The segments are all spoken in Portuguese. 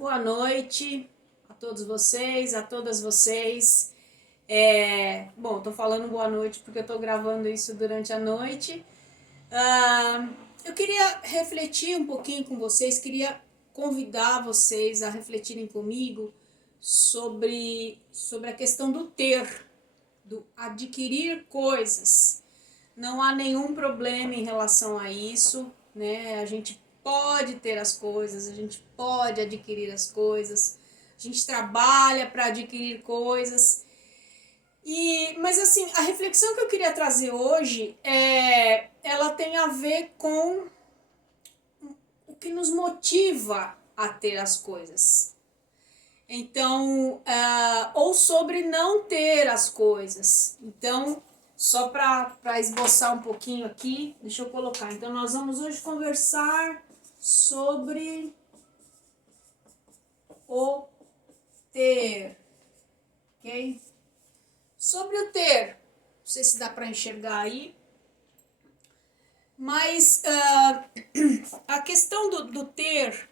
Boa noite a todos vocês, a todas vocês. Tô falando boa noite porque eu tô gravando isso durante a noite. Eu queria refletir um pouquinho com vocês, queria convidar vocês a refletirem comigo sobre a questão do ter, do adquirir coisas. Não há nenhum problema em relação a isso, né? A gente pode ter as coisas, a gente pode adquirir as coisas, a gente trabalha para adquirir coisas. Mas assim, a reflexão que eu queria trazer hoje ela tem a ver com o que nos motiva a ter as coisas. Então, ou sobre não ter as coisas. Então, só para esboçar um pouquinho aqui, deixa eu colocar. Então, nós vamos hoje conversar sobre o ter, ok? Sobre o ter, não sei se dá para enxergar aí, mas a questão do ter,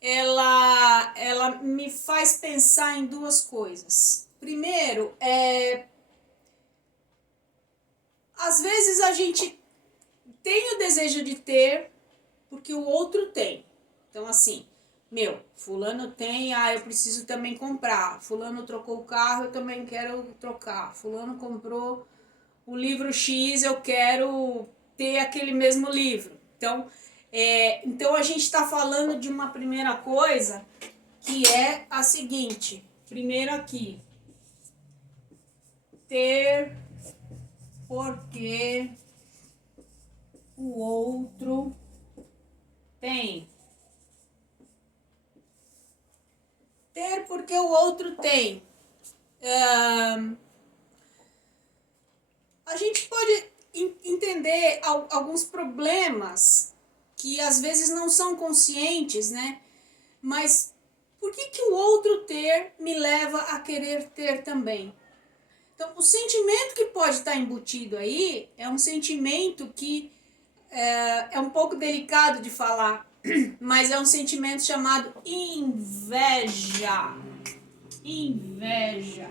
ela me faz pensar em duas coisas. Primeiro, às vezes a gente tem o desejo de ter porque o outro tem. Então, assim, fulano tem, eu preciso também comprar. Fulano trocou o carro, eu também quero trocar. Fulano comprou o livro X, eu quero ter aquele mesmo livro. Então a gente está falando de uma primeira coisa que é a seguinte. Primeiro aqui, ter porque o outro tem. Ter porque o outro tem. A gente pode entender alguns problemas que às vezes não são conscientes, né? Mas por que o outro ter me leva a querer ter também? Então, o sentimento que pode estar embutido aí é um sentimento que é um pouco delicado de falar, mas é um sentimento chamado inveja. Inveja.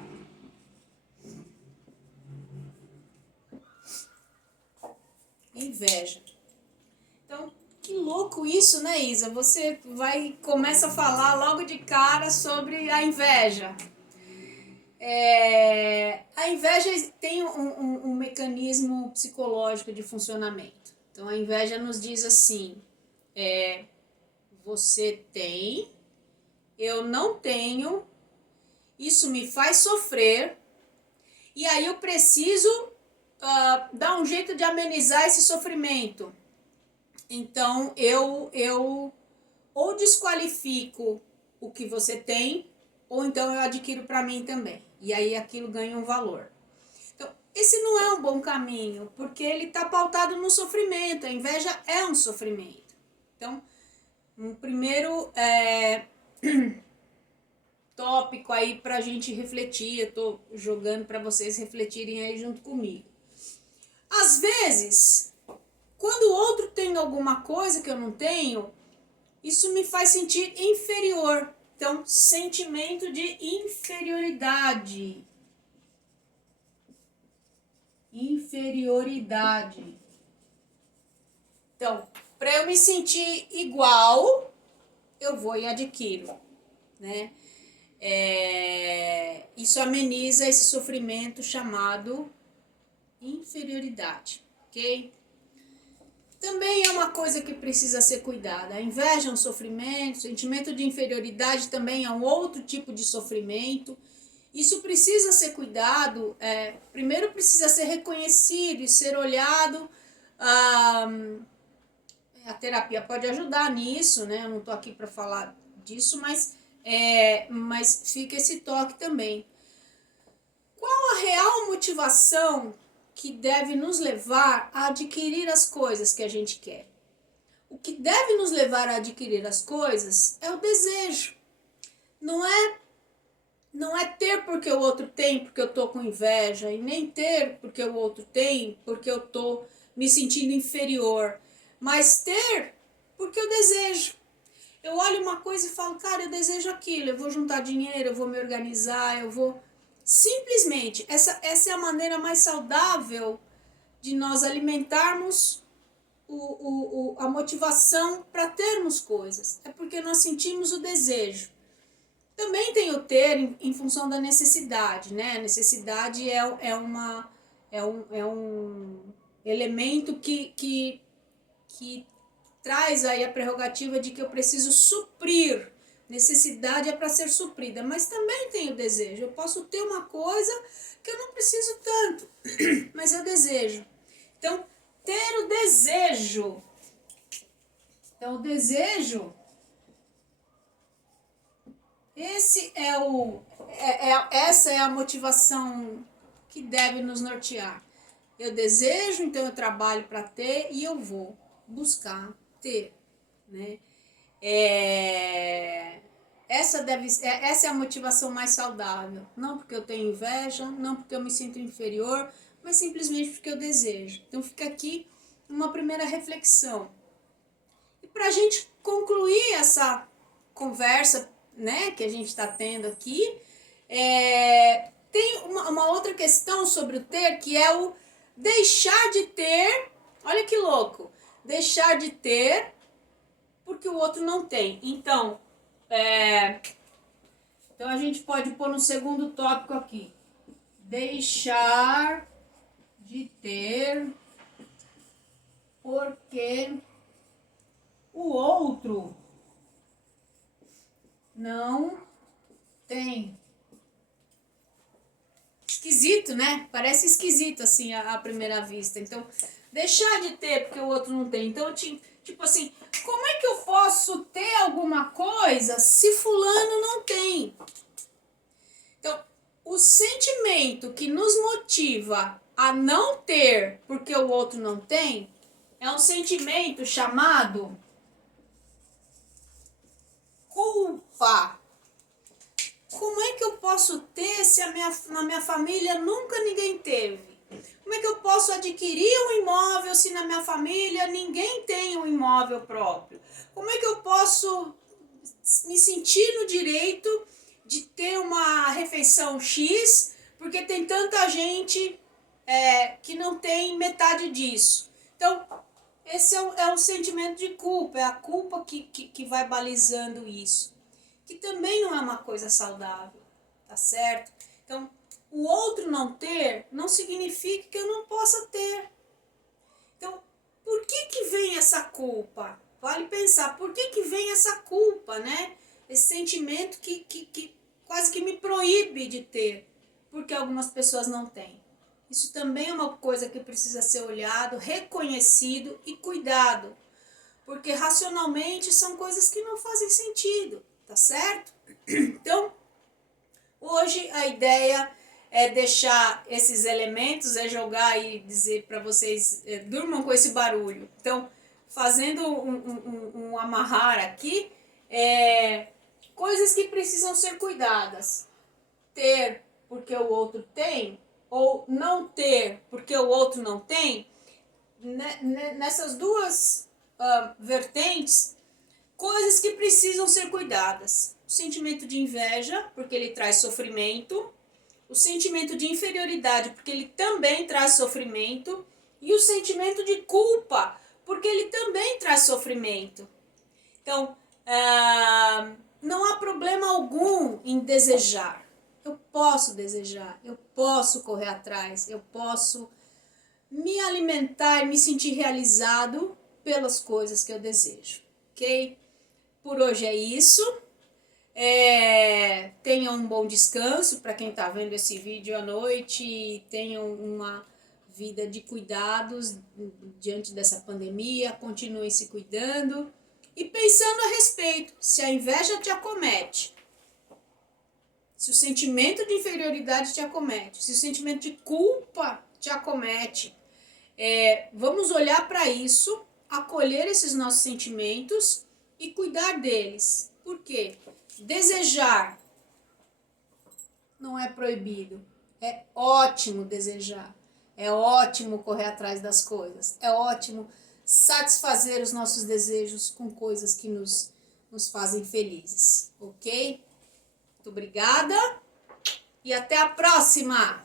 Inveja. Então, que louco isso, né, Isa? Você começa a falar logo de cara sobre a inveja. A inveja tem um mecanismo psicológico de funcionamento. Então, a inveja nos diz assim, você tem, eu não tenho, isso me faz sofrer, e aí eu preciso dar um jeito de amenizar esse sofrimento. Então, eu ou desqualifico o que você tem, ou então eu adquiro para mim também. E aí aquilo ganha um valor. Então, esse não é um bom caminho, porque ele está pautado no sofrimento. A inveja é um sofrimento. Então, um primeiro tópico aí para a gente refletir. Eu estou jogando para vocês refletirem aí junto comigo. Às vezes, quando o outro tem alguma coisa que eu não tenho, isso me faz sentir inferior. Então, sentimento de inferioridade. Inferioridade. Então, para eu me sentir igual, eu vou e adquiro, né? Isso ameniza esse sofrimento chamado inferioridade, ok? Também é uma coisa que precisa ser cuidada. A inveja é um sofrimento, o sentimento de inferioridade também é um outro tipo de sofrimento. Isso precisa ser cuidado, primeiro precisa ser reconhecido e ser olhado. A terapia pode ajudar nisso, né? Eu não estou aqui para falar disso, mas fica esse toque também. Qual a real motivação que deve nos levar a adquirir as coisas que a gente quer? O que deve nos levar a adquirir as coisas é o desejo. Não é ter porque o outro tem, porque eu tô com inveja, e nem ter porque o outro tem, porque eu tô me sentindo inferior, mas ter porque eu desejo. Eu olho uma coisa e falo, cara, eu desejo aquilo, eu vou juntar dinheiro, eu vou me organizar, eu vou... Simplesmente, essa é a maneira mais saudável de nós alimentarmos a motivação para termos coisas. É porque nós sentimos o desejo. Também tem o ter em função da necessidade, né? A necessidade é um elemento que traz aí a prerrogativa de que eu preciso suprir. Necessidade é para ser suprida, mas também tem o desejo. Eu posso ter uma coisa que eu não preciso tanto, mas eu desejo. Então, ter o desejo. Então, o desejo, essa é a motivação que deve nos nortear. Eu desejo, então eu trabalho para ter e eu vou buscar ter, né? Essa é a motivação mais saudável. Não porque eu tenho inveja, não porque eu me sinto inferior, mas simplesmente porque eu desejo. Então fica aqui uma primeira reflexão. E para a gente concluir essa conversa, né, que a gente está tendo aqui, tem uma outra questão sobre o ter, que é o deixar de ter. Olha que louco! Deixar de ter porque o outro não tem. Então a gente pode pôr no segundo tópico aqui. Deixar de ter porque o outro não tem. Esquisito, né? Parece esquisito assim à primeira vista. Então, deixar de ter porque o outro não tem. Então, tipo assim, como é que eu posso ter alguma coisa se fulano não tem? Então, o sentimento que nos motiva a não ter porque o outro não tem é um sentimento chamado culpa. Como é que eu posso ter se na minha família nunca ninguém teve? Como é que eu posso adquirir um imóvel se na minha família ninguém tem um imóvel próprio? Como é que eu posso me sentir no direito de ter uma refeição X porque tem tanta gente que não tem metade disso? Então, esse é um sentimento de culpa, é a culpa que vai balizando isso. Que também não é uma coisa saudável, tá certo? Então, o outro não ter não significa que eu não possa ter. Então, por que vem essa culpa? Vale pensar, por que vem essa culpa, né? Esse sentimento que quase que me proíbe de ter, porque algumas pessoas não têm. Isso também é uma coisa que precisa ser olhado, reconhecido e cuidado, porque racionalmente são coisas que não fazem sentido, tá certo? Então, hoje a ideia é deixar esses elementos, é jogar e dizer para vocês, durmam com esse barulho. Então, fazendo um amarrar aqui, coisas que precisam ser cuidadas. Ter porque o outro tem, ou não ter porque o outro não tem, nessas duas vertentes, coisas que precisam ser cuidadas. O sentimento de inveja, porque ele traz sofrimento. O sentimento de inferioridade, porque ele também traz sofrimento. E o sentimento de culpa, porque ele também traz sofrimento. Então, não há problema algum em desejar. Eu posso desejar, eu posso correr atrás, eu posso me alimentar e me sentir realizado pelas coisas que eu desejo, ok? Por hoje é isso. Tenham um bom descanso para quem está vendo esse vídeo à noite. Tenham uma vida de cuidados diante dessa pandemia. Continuem se cuidando e pensando a respeito. Se a inveja te acomete, se o sentimento de inferioridade te acomete, se o sentimento de culpa te acomete, vamos olhar para isso, acolher esses nossos sentimentos e cuidar deles. Por quê? Desejar não é proibido. É ótimo desejar. É ótimo correr atrás das coisas. É ótimo satisfazer os nossos desejos com coisas que nos nos fazem felizes, ok? Muito obrigada e até a próxima!